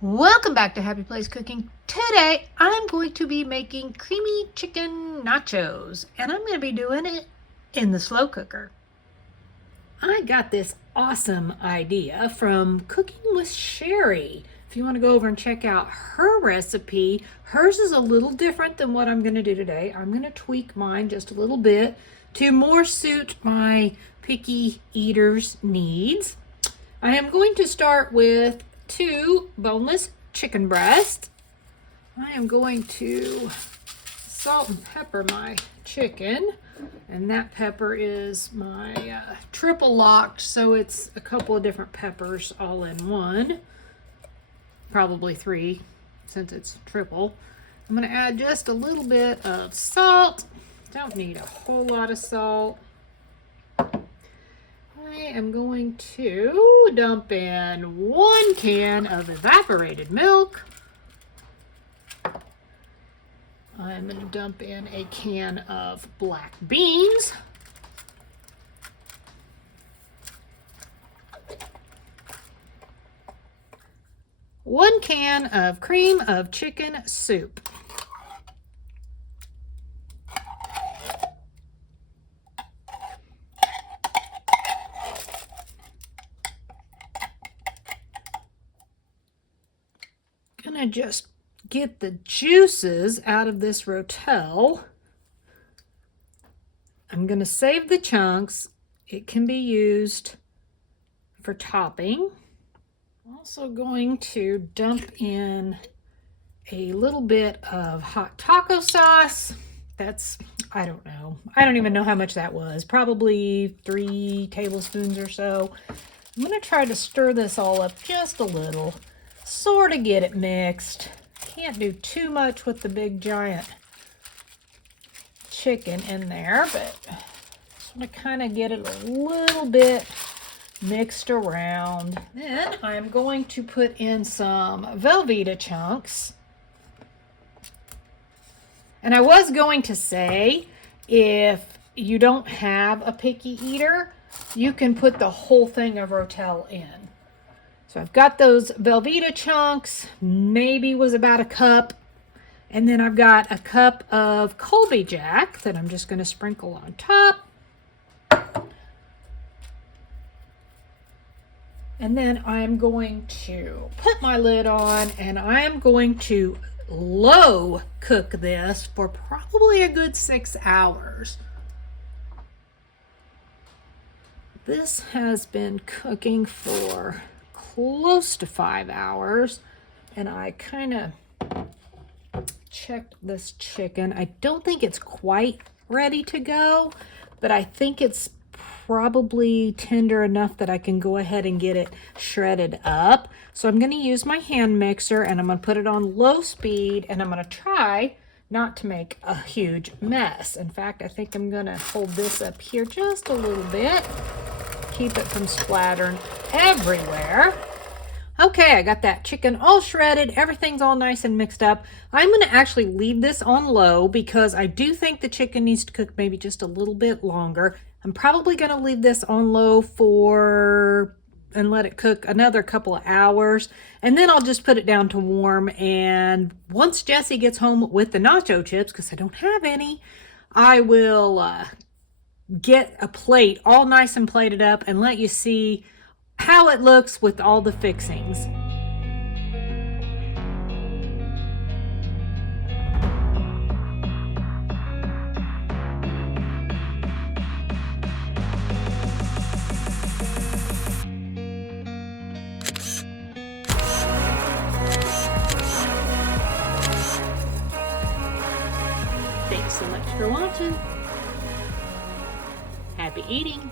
Welcome back to Happy Place Cooking. Today I'm going to be making creamy chicken nachos, and I'm going to be doing it in the slow cooker. I got this awesome idea from Cooking with Sherry. If you want to go over and check out her recipe, hers is a little different than what I'm going to do today. I'm going to tweak mine just a little bit to more suit my picky eaters' needs. I am going to start with 2 boneless chicken breasts. I am going to salt and pepper my chicken, and that pepper is my triple locked, so it's a couple of different peppers all in one, probably 3 since it's triple. I'm going to add just a little bit of salt. Don't need a whole lot of salt. I am going to dump in 1 can of evaporated milk. I'm going to dump in a can of black beans. One can of cream of chicken soup. Gonna just get the juices out of this rotel. I'm gonna save the chunks. It can be used for topping. Also going to dump in a little bit of hot taco sauce. I don't know. I don't even know how much that was. Probably 3 tablespoons or so. I'm gonna try to stir this all up just a little. Sort of get it mixed. Can't do too much with the big giant chicken in there, but just want to kind of get it a little bit mixed around. Then I'm going to put in some Velveeta chunks. And I was going to say, if you don't have a picky eater, you can put the whole thing of rotel in. So I've got those Velveeta chunks, maybe was about a cup. And then I've got a cup of Colby Jack that I'm just going to sprinkle on top. And then I'm going to put my lid on, and I'm going to low cook this for probably a good 6 hours. This has been cooking for close to 5 hours, and I kind of checked this chicken. I don't think it's quite ready to go, but I think it's probably tender enough that I can go ahead and get it shredded up. So I'm going to use my hand mixer, and I'm going to put it on low speed, and I'm going to try not to make a huge mess. In fact, I think I'm going to hold this up here just a little bit. Keep it from splattering everywhere. Okay, I got that chicken all shredded. Everything's all nice and mixed up. I'm going to actually leave this on low because I do think the chicken needs to cook maybe just a little bit longer. I'm probably going to leave this on low and let it cook another couple of hours. And then I'll just put it down to warm. And once Jesse gets home with the nacho chips, because I don't have any, I will get a plate all nice and plated up and let you see how it looks with all the fixings. Thanks so much for watching. Happy eating.